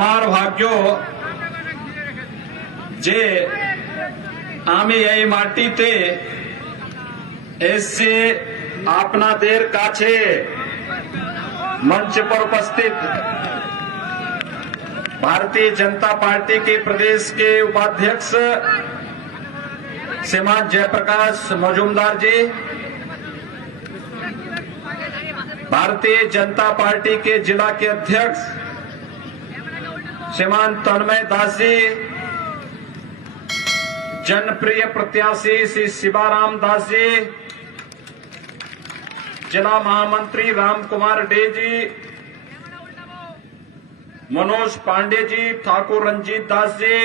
আমার ভাগ্য যে আমি এই মাটিতে এসে আপনাদের কাছে मंच पर उपस्थित भारतीय जनता पार्टी के प्रदेश के उपाध्यक्ष श्रीमान जयप्रकाश मजूमदार जी, भारतीय जनता पार्टी के जिला के अध्यक्ष श्रीमान तन्मय दास जी, जनप्रिय प्रत्याशी श्री शिवाराम दास जी, जिला महामंत्री राम कुमार डे जी, मनोज पांडे जी, ठाकुर रंजीत दास जी,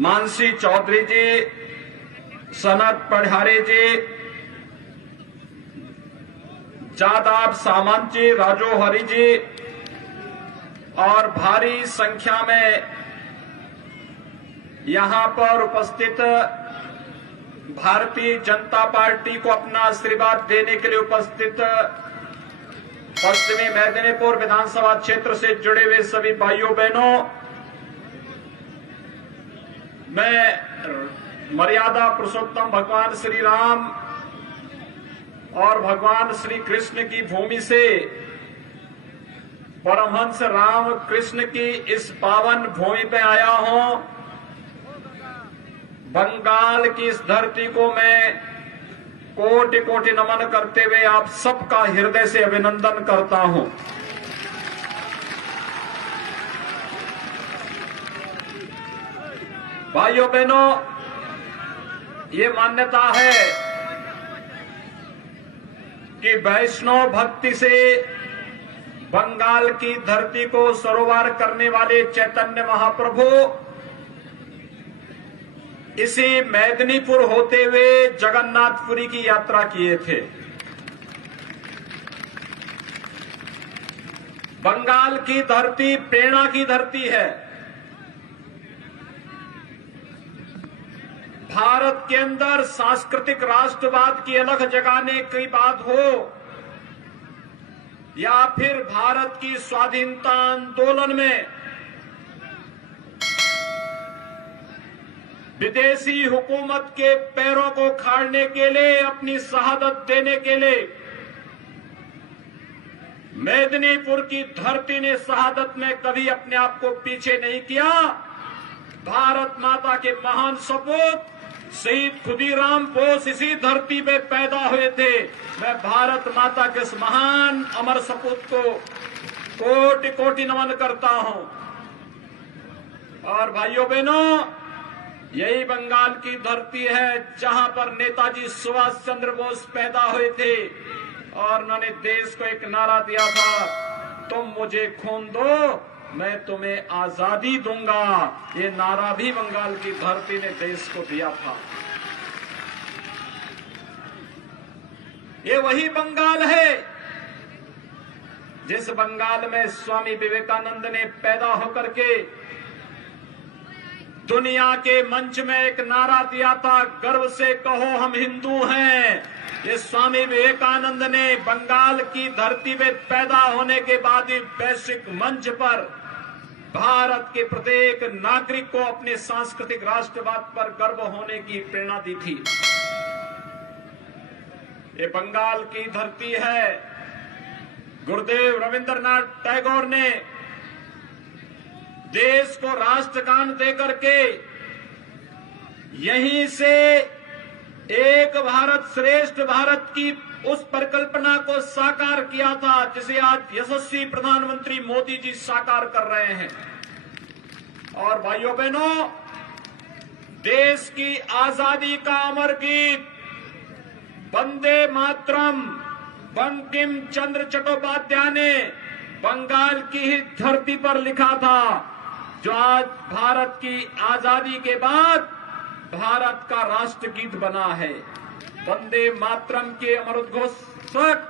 मानसी चौधरी जी, सनत पढ़ारे जी, जादाब सामंत जी, राजू हरि जी और भारी संख्या में यहां पर उपस्थित भारतीय जनता पार्टी को अपना आशीर्वाद देने के लिए उपस्थित पश्चिमी मेदिनीपुर विधानसभा क्षेत्र से जुड़े हुए सभी भाइयों बहनों, मैं मर्यादा पुरुषोत्तम भगवान श्री राम और भगवान श्री कृष्ण की भूमि से परमहंस राम कृष्ण की इस पावन भूमि पे आया हूं। बंगाल की इस धरती को मैं कोटि कोटि नमन करते हुए आप सबका हृदय से अभिनंदन करता हूं। भाइयों बहनों, ये मान्यता है कि वैष्णव भक्ति से बंगाल की धरती को सरोवर करने वाले चैतन्य महाप्रभु इसी मेदिनीपुर होते हुए जगन्नाथपुरी की यात्रा किए थे। बंगाल की धरती प्रेरणा की धरती है। भारत के अंदर सांस्कृतिक राष्ट्रवाद की अलग जगाने की बात हो या फिर भारत की स्वाधीनता आंदोलन में विदेशी हुकूमत के पैरों को खाड़ने के लिए, अपनी शहादत देने के लिए मेदिनीपुर की धरती ने शहादत में कभी अपने आप को पीछे नहीं किया। भारत माता के महान सपूत शहीद खुदीराम बोस इसी धरती पे पैदा हुए थे। मैं भारत माता के इस महान अमर सपूत को कोटि कोटि नमन करता हूं। और भाइयों बहनों, यही बंगाल की धरती है जहां पर नेताजी सुभाष चंद्र बोस पैदा हुए थे और उन्होंने देश को एक नारा दिया था, तुम मुझे खून दो मैं तुम्हें आजादी दूंगा। ये नारा भी बंगाल की धरती ने देश को दिया था। ये वही बंगाल है जिस बंगाल में स्वामी विवेकानंद ने पैदा होकर के दुनिया के मंच में एक नारा दिया था, गर्व से कहो हम हिंदू हैं। ये स्वामी विवेकानंद ने बंगाल की धरती में पैदा होने के बाद ही वैश्विक मंच पर भारत के प्रत्येक नागरिक को अपने सांस्कृतिक राष्ट्रवाद पर गर्व होने की प्रेरणा दी थी। ये बंगाल की धरती है। गुरुदेव रविंद्रनाथ टैगोर ने देश को राष्ट्रगान देकर के यहीं से एक भारत श्रेष्ठ भारत की उस परिकल्पना को साकार किया था जिसे आज यशस्वी प्रधानमंत्री मोदी जी साकार कर रहे हैं। और भाइयों बहनों, देश की आजादी का अमर गीत वंदे मातरम बंकिम चंद्र चट्टोपाध्याय ने बंगाल की ही धरती पर लिखा था, जो आज भारत की आजादी के बाद भारत का राष्ट्रगीत बना है। वंदे मातरम के अमर उद्घोषक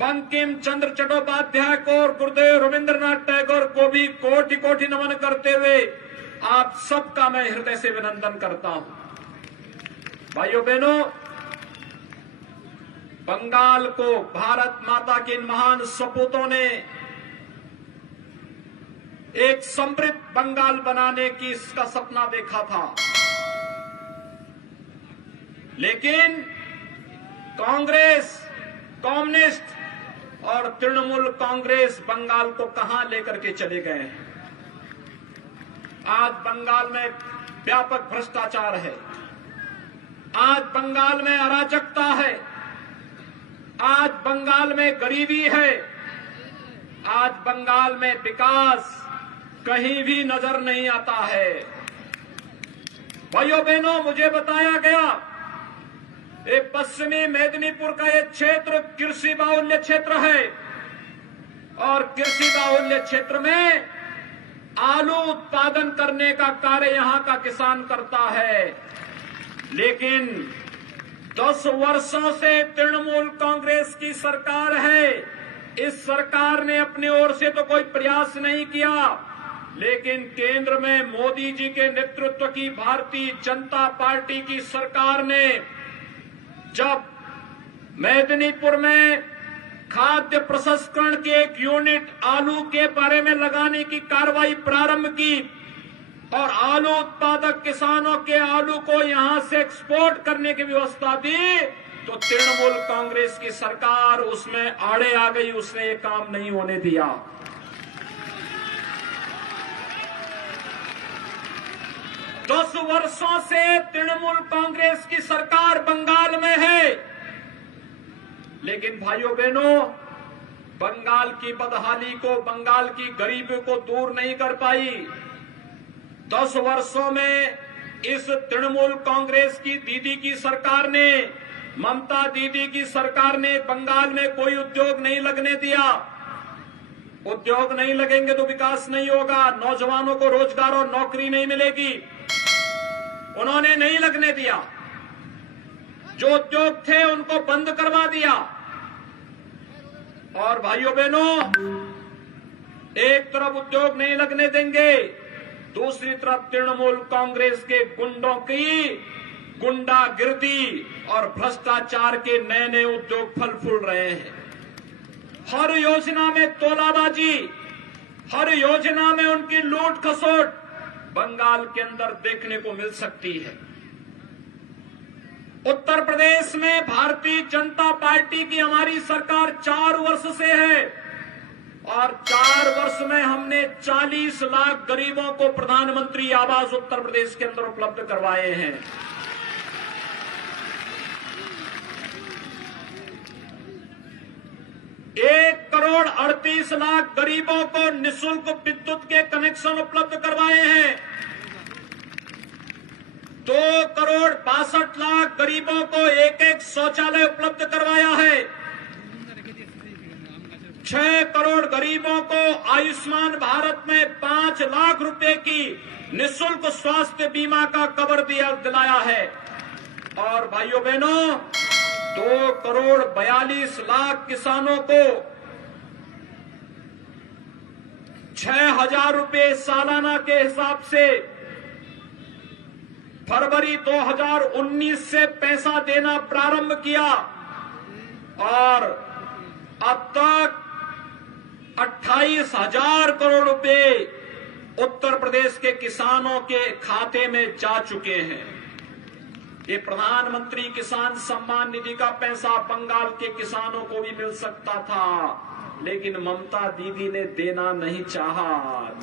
बंकिम चंद्र चट्टोपाध्याय को और गुरुदेव रविंद्रनाथ टैगोर को भी कोटि कोटि नमन करते हुए आप सबका मैं हृदय से अभिनंदन करता हूं। भाइयों बहनों, बंगाल को भारत माता के इन महान सपूतों ने एक समृद्ध बंगाल बनाने की इसका सपना देखा था। लेकिन कांग्रेस, कम्युनिस्ट और तृणमूल कांग्रेस बंगाल को कहां लेकर के चले गए हैं। आज बंगाल में व्यापक भ्रष्टाचार है, आज बंगाल में अराजकता है, आज बंगाल में गरीबी है, आज बंगाल में विकास कहीं भी नजर नहीं आता है। भाइयों बहनों, मुझे बताया गया ये पश्चिमी मेदिनीपुर का ये क्षेत्र कृषि बाहुल्य क्षेत्र है और कृषि बाहुल्य क्षेत्र में आलू उत्पादन करने का कार्य यहां का किसान करता है। लेकिन 10 वर्षों से तृणमूल कांग्रेस की सरकार है, इस सरकार ने अपनी ओर से तो कोई प्रयास नहीं किया, लेकिन केंद्र में मोदी जी के नेतृत्व की भारतीय जनता पार्टी की सरकार ने जब मेदिनीपुर में खाद्य प्रसंस्करण के एक यूनिट आलू के बारे में लगाने की कार्रवाई प्रारंभ की और आलू उत्पादक किसानों के आलू को यहां से एक्सपोर्ट करने की व्यवस्था दी, तो तृणमूल कांग्रेस की सरकार उसमें आड़े आ गई, उसने ये काम नहीं होने दिया। दस वर्षों से तृणमूल कांग्रेस की सरकार बंगाल में है, लेकिन भाइयों बहनों, बंगाल की बदहाली को, बंगाल की गरीबी को दूर नहीं कर पाई। 10 वर्षों में इस तृणमूल कांग्रेस की दीदी की सरकार ने, ममता दीदी की सरकार ने बंगाल में कोई उद्योग नहीं लगने दिया। उद्योग नहीं लगेंगे तो विकास नहीं होगा, नौजवानों को रोजगार और नौकरी नहीं मिलेगी। उन्होंने नहीं लगने दिया, जो उद्योग थे उनको बंद करवा दिया। और भाइयों बहनों, एक तरफ उद्योग नहीं लगने देंगे, दूसरी तरफ तृणमूल कांग्रेस के गुंडों की गुंडागिर्दी और भ्रष्टाचार के नए नए उद्योग फल फूल रहे हैं। हर योजना में तोलाबाजी, हर योजना में उनकी लूट खसोट बंगाल के अंदर देखने को मिल सकती है। उत्तर प्रदेश में भारतीय जनता पार्टी की हमारी सरकार 4 वर्ष से है और 4 वर्ष में हमने 40 लाख गरीबों को प्रधानमंत्री आवास उत्तर प्रदेश के अंदर उपलब्ध करवाए हैं। एक करोड़ 38 लाख गरीबों को निःशुल्क विद्युत के कनेक्शन उपलब्ध करवाए हैं। 2 करोड़ 62 लाख गरीबों को एक शौचालय उपलब्ध करवाया है। 6 करोड़ गरीबों को आयुष्मान भारत में 5 लाख रुपए की निःशुल्क स्वास्थ्य बीमा का कवर दिलाया है। और भाइयों बहनों, 2 करोड़ 42 लाख किसानों को 6,000 रुपए सालाना के हिसाब से फरवरी 2019 से पैसा देना प्रारंभ किया और अब तक 28,000 करोड़ रुपए उत्तर प्रदेश के किसानों के खाते में जा चुके हैं। ये प्रधानमंत्री किसान सम्मान निधि का पैसा बंगाल के किसानों को भी मिल सकता था, लेकिन ममता दीदी ने देना नहीं चाहा,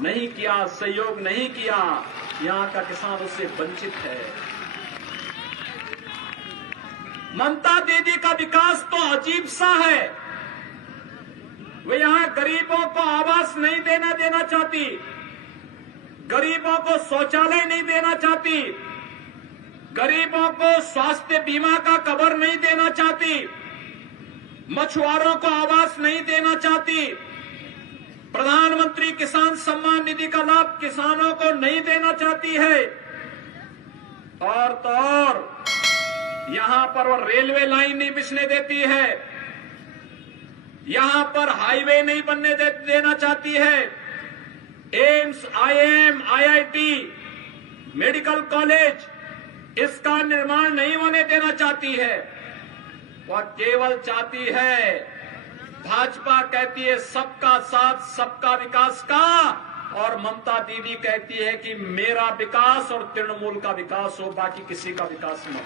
नहीं किया, सहयोग नहीं किया। यहां का किसान उससे वंचित है। ममता दीदी का विकास तो अजीब सा है। वे यहां गरीबों को आवास नहीं देना चाहती, गरीबों को शौचालय नहीं देना चाहती, गरीबों को स्वास्थ्य बीमा का कवर नहीं देना चाहती, मछुआरों को आवास नहीं देना चाहती, प्रधानमंत्री किसान सम्मान निधि का लाभ किसानों को नहीं देना चाहती है। और तो और यहां पर वो रेलवे लाइन नहीं बिछने देती है, यहां पर हाईवे नहीं बनने देना चाहती है, AIIMS, IIM, IIT, medical college इसका निर्माण नहीं होने देना चाहती है। वह केवल चाहती है, भाजपा कहती है सबका साथ सबका विकास का, और ममता दीदी कहती है कि मेरा विकास और तृणमूल का विकास हो, बाकी किसी का विकास न हो।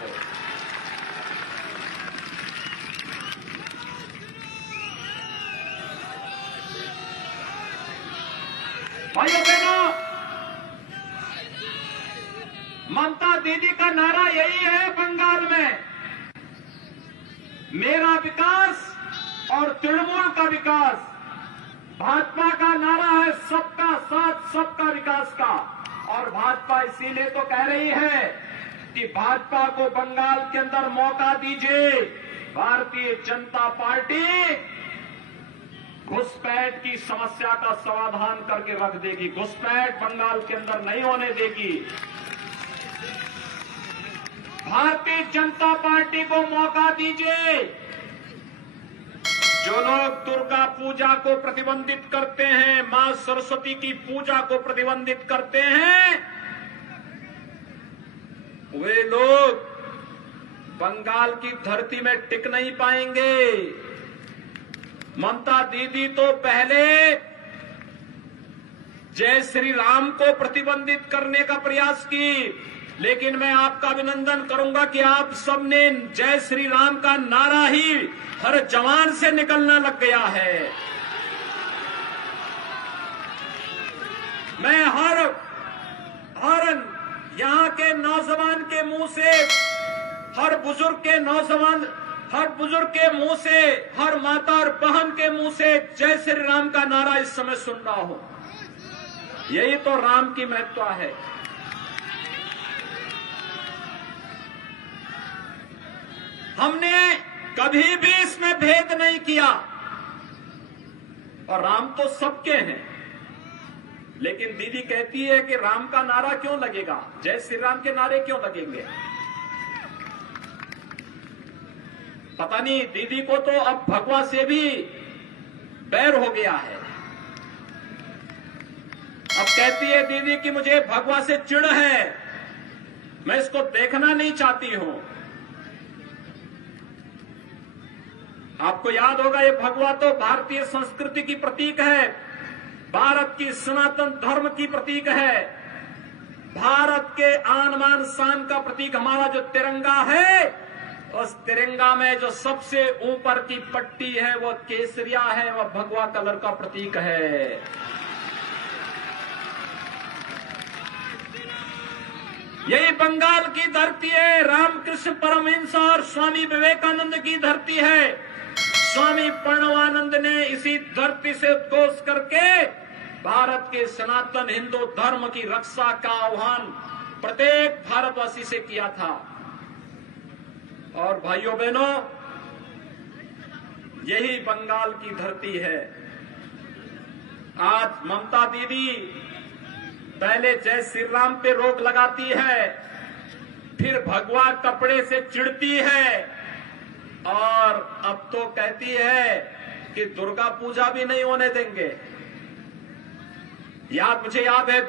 भाइयों बहनों, ममता दीदी का नारा यही है बंगाल में, मेरा विकास और तृणमूल का विकास। भाजपा का नारा है सबका साथ सबका विकास का, और भाजपा इसीलिए तो कह रही है कि भाजपा को बंगाल के अंदर मौका दीजिए। भारतीय जनता पार्टी घुसपैठ की समस्या का समाधान करके रख देगी। घुसपैठ बंगाल के अंदर नहीं होने देगी। भारतीय जनता पार्टी को मौका दीजिए। जो लोग दुर्गा पूजा को प्रतिबंधित करते हैं, मां सरस्वती की पूजा को प्रतिबंधित करते हैं, वे लोग बंगाल की धरती में टिक नहीं पाएंगे। ममता दीदी तो पहले जय श्री राम को प्रतिबंधित करने का प्रयास की, लेकिन मैं आपका अभिनंदन करूंगा कि आप सबने जय श्री राम का नारा ही हर जवान से निकलना लग गया है। मैं हर यहां के नौजवान के मुंह से, हर बुजुर्ग के मुंह से, हर माता और बहन के मुंह से जय श्री राम का नारा इस समय सुन रहा हूं। यही तो राम की महत्ता है। हमने कभी भी इसमें भेद नहीं किया, और राम तो सबके हैं। लेकिन दीदी कहती है कि राम का नारा क्यों लगेगा, जय श्री राम के नारे क्यों लगेंगे। पता नहीं, दीदी को तो अब भगवा से भी बैर हो गया है। अब कहती है दीदी कि मुझे भगवा से चिढ़ है, मैं इसको देखना नहीं चाहती हूं। आपको याद होगा, ये भगवा तो भारतीय संस्कृति की प्रतीक है, भारत की सनातन धर्म की प्रतीक है, भारत के आन बान शान का प्रतीक। हमारा जो तिरंगा है, उस तिरंगा में जो सबसे ऊपर की पट्टी है वो केसरिया है, वह भगवा कलर का प्रतीक है। यही बंगाल की धरती है, रामकृष्ण परमहंस और स्वामी विवेकानंद की धरती है। स्वामी प्रणवानंद ने इसी धरती से उद्घोष करके भारत के सनातन हिंदू धर्म की रक्षा का आह्वान प्रत्येक भारतवासी से किया था। और भाइयों बहनों, यही बंगाल की धरती है। आज ममता दीदी पहले जय श्री राम पे रोक लगाती है, फिर भगवा कपड़े से चिढ़ती है, और अब तो कहती है कि दुर्गा पूजा भी नहीं होने देंगे। मुझे याद है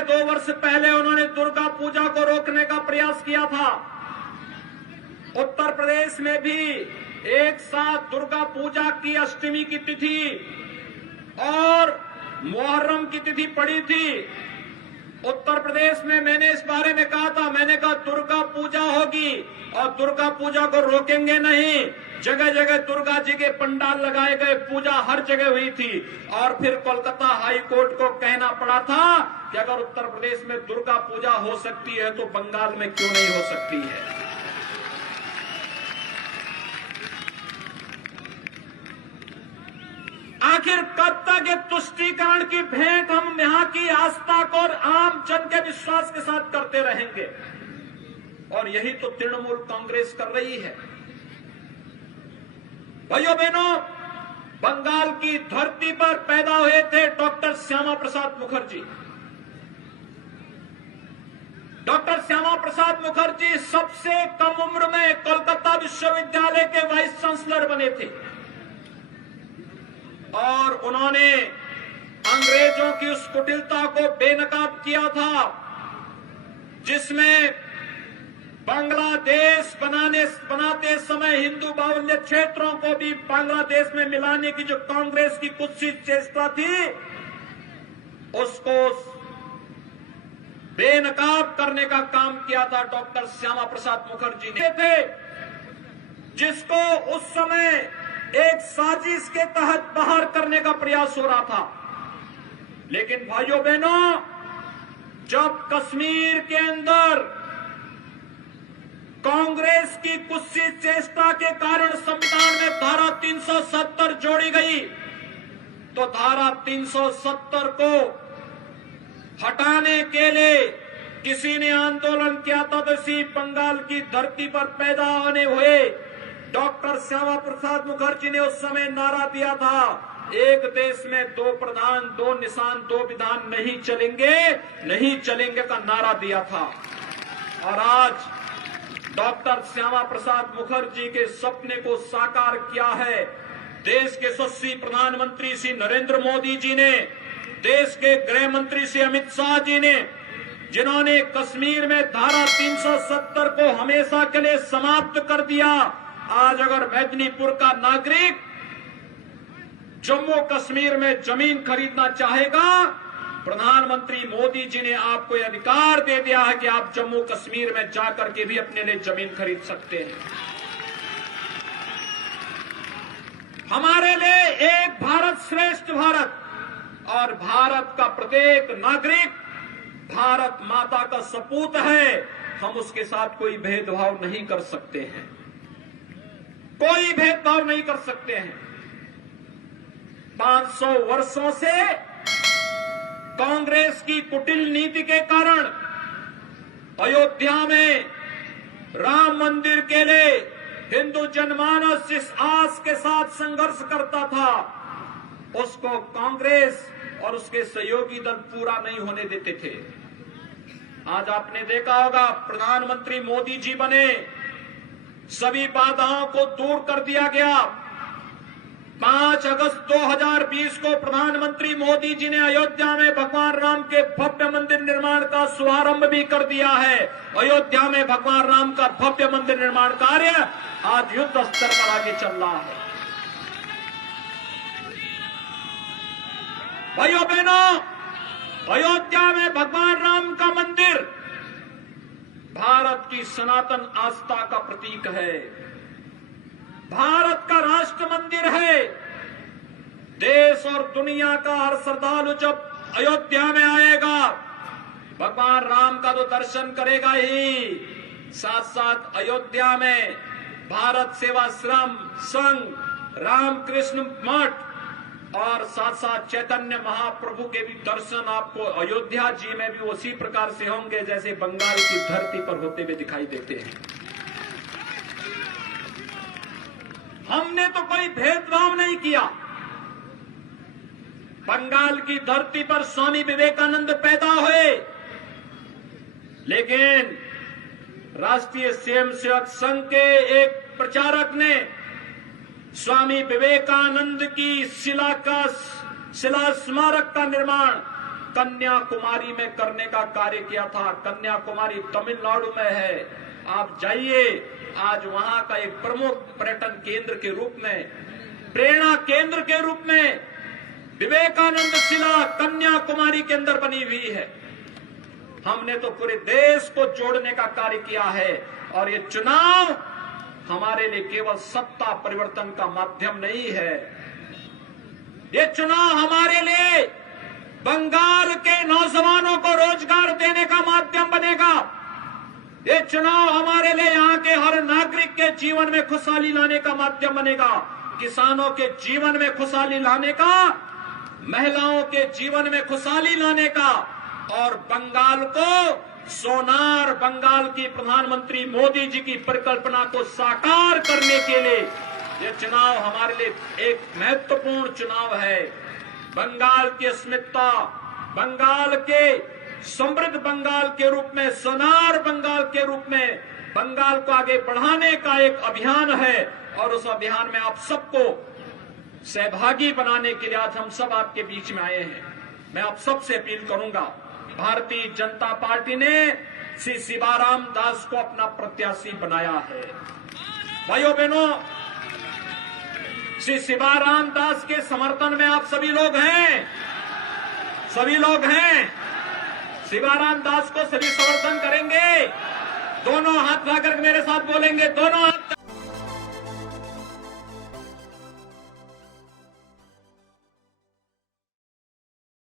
2 वर्ष पहले उन्होंने दुर्गा पूजा को रोकने का प्रयास किया था। उत्तर प्रदेश में भी एक साथ दुर्गा पूजा की अष्टमी की तिथि और मुहर्रम की तिथि पड़ी थी। उत्तर प्रदेश में मैंने इस बारे में कहा था, मैंने कहा दुर्गा पूजा होगी और दुर्गा पूजा को रोकेंगे नहीं। जगह जगह दुर्गा जी के पंडाल लगाए गए, पूजा हर जगह हुई थी। और फिर कोलकाता हाई कोर्ट को कहना पड़ा था कि अगर उत्तर प्रदेश में दुर्गा पूजा हो सकती है तो बंगाल में क्यों नहीं हो सकती है। आखिर कब तक ये तुष्टीकरण की भेंट हम यहां की आस्था को और आम जन के विश्वास के साथ करते रहेंगे। और यही तो तृणमूल कांग्रेस कर रही है। भाइयों बहनों, बंगाल की धरती पर पैदा हुए थे डॉक्टर श्यामा प्रसाद मुखर्जी। डॉक्टर श्यामा प्रसाद मुखर्जी सबसे कम उम्र में कोलकाता विश्वविद्यालय के वाइस चांसलर बने थे, और उन्होंने अंग्रेजों की उस कुटिलता को बेनकाब किया था जिसमें बांग्लादेश बनाते समय हिंदू बाहुल्य क्षेत्रों को भी बांग्लादेश में मिलाने की जो कांग्रेस की कुत्सित चेष्टा थी, उसको बेनकाब करने का काम किया था डॉक्टर श्यामा प्रसाद मुखर्जी ने थे, जिसको उस समय एक साजिश के तहत बाहर करने का प्रयास हो रहा था। लेकिन भाइयों बहनों, जब कश्मीर के अंदर कांग्रेस की कुत्सित चेष्टा के कारण संविधान में धारा 370 जोड़ी गई, तो धारा 370 को हटाने के लिए किसी ने आंदोलन किया था। तो इसी बंगाल की धरती पर पैदा होने हुए डॉक्टर श्यामा प्रसाद मुखर्जी ने उस समय नारा दिया था, एक देश में दो प्रधान, दो निशान, दो विधान नहीं चलेंगे का नारा दिया था। और आज डॉक्टर श्यामा प्रसाद मुखर्जी के सपने को साकार किया है देश के यशस्वी प्रधानमंत्री श्री नरेंद्र मोदी जी ने, देश के गृह मंत्री श्री अमित शाह जी ने, जिन्होंने कश्मीर में धारा 370 को हमेशा के लिए समाप्त कर दिया। आज अगर मेदिनीपुर का नागरिक जम्मू कश्मीर में जमीन खरीदना चाहेगा, प्रधानमंत्री मोदी जी ने आपको यह अधिकार दे दिया है कि आप जम्मू कश्मीर में जाकर के भी अपने लिए जमीन खरीद सकते हैं। हमारे लिए एक भारत श्रेष्ठ भारत, और भारत का प्रत्येक नागरिक भारत माता का सपूत है। हम उसके साथ कोई भेदभाव नहीं कर सकते हैं, कोई भेदभाव नहीं कर सकते हैं। 500 वर्षों से कांग्रेस की कुटिल नीति के कारण अयोध्या में राम मंदिर के लिए हिंदू जनमानस जिस आस के साथ संघर्ष करता था, उसको कांग्रेस और उसके सहयोगी दल पूरा नहीं होने देते थे। आज आपने देखा होगा, प्रधानमंत्री मोदी जी बने, सभी बाधाओं को दूर कर दिया गया। 5 अगस्त 2020 को प्रधानमंत्री मोदी जी ने अयोध्या में भगवान राम के भव्य मंदिर निर्माण का शुभारंभ भी कर दिया है। अयोध्या में भगवान राम का भव्य मंदिर निर्माण कार्य आज युद्ध स्तर पर आगे चल रहा है। भाइयों बहनों, अयोध्या में भगवान राम का मंदिर भारत की सनातन आस्था का प्रतीक है, भारत का राष्ट्र मंदिर है। देश और दुनिया का हर श्रद्धालु जब अयोध्या में आएगा, भगवान राम का तो दर्शन करेगा ही, साथ साथ अयोध्या में भारत सेवाश्रम संघ, रामकृष्ण मठ और साथ साथ चैतन्य महाप्रभु के भी दर्शन आपको अयोध्या जी में भी उसी प्रकार से होंगे जैसे बंगाल की धरती पर होते हुए दिखाई देते हैं। हमने तो कोई भेदभाव नहीं किया। बंगाल की धरती पर स्वामी विवेकानंद पैदा हुए, लेकिन राष्ट्रीय स्वयंसेवक संघ के एक प्रचारक ने स्वामी विवेकानंद की शिला स्मारक का निर्माण कन्याकुमारी में करने का कार्य किया था। कन्याकुमारी तमिलनाडु में है, आप जाइए, आज वहां का एक प्रमुख पर्यटन केंद्र के रूप में, प्रेरणा केंद्र के रूप में विवेकानंद शिला कन्याकुमारी के अंदर बनी हुई है। हमने तो पूरे देश को जोड़ने का कार्य किया है, और ये चुनाव हमारे लिए केवल सत्ता परिवर्तन का माध्यम नहीं है, ये चुनाव हमारे लिए बंगाल के नौजवानों को रोजगार देने का माध्यम बनेगा। ये चुनाव हमारे लिए यहाँ के हर नागरिक के जीवन में खुशहाली लाने का माध्यम बनेगा, किसानों के जीवन में खुशहाली लाने का, महिलाओं के जीवन में खुशहाली लाने का, और बंगाल को सोनार बंगाल की प्रधानमंत्री मोदी जी की परिकल्पना को साकार करने के लिए ये चुनाव हमारे लिए एक महत्वपूर्ण चुनाव है। बंगाल की अस्मिता, बंगाल के समृद्ध बंगाल के रूप में, सोनार बंगाल के रूप में बंगाल को आगे बढ़ाने का एक अभियान है, और उस अभियान में आप सबको सहभागी बनाने के लिए आज हम सब आपके बीच में आए हैं। मैं आप सबसे अपील करूंगा, भारतीय जनता पार्टी ने श्री शिवाराम दास को अपना प्रत्याशी बनाया है। भाइयों बहनों, श्री शिवाराम दास के समर्थन में आप सभी लोग हैं, सभी लोग हैं। शिवाराम दास को सभी समर्थन करेंगे। दोनों हाथ उठाकर मेरे साथ बोलेंगे, दोनों हाथ